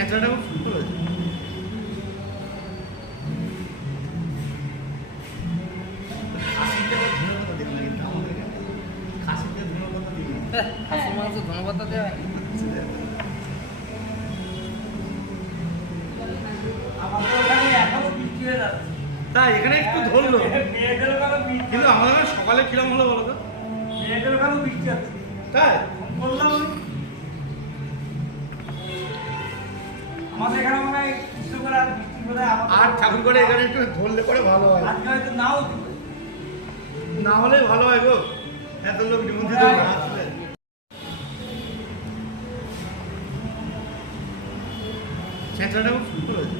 ছেঁচড়াটা খুব সুন্দর হয়েছে। খাসিটা ধনে পাতা দিল না, কিন্তু আমাদের এখানে খাসিতে ধনে পাতা দিল না। খাসির মাংস ধনেপাতা দেওয়া হয়? আমাদের ওখানে এখনো বৃষ্টি হয়ে যাচ্ছে। তাই এখানে একটু ধরলো, মেয়েদের ওখানে বৃষ্টি, কিন্তু আমাদের এখানে সকালে কিরম হলো বলো তো? মেয়েদের ওখানে বৃষ্টি হচ্ছে। তাই বললাম আমাদের এখানে মনে হয় কিছু করে আর বৃষ্টি করে আর ঠাকুর করে এখানে একটু ধরলে করে ভালো হয়, আজকে হয়তো নাও দিবে। না হলে ভালো হয় গো, এত লোক নিমন্ত্রিত আসলে। ছেঁচড়াটা খুব সুন্দর হয়েছে।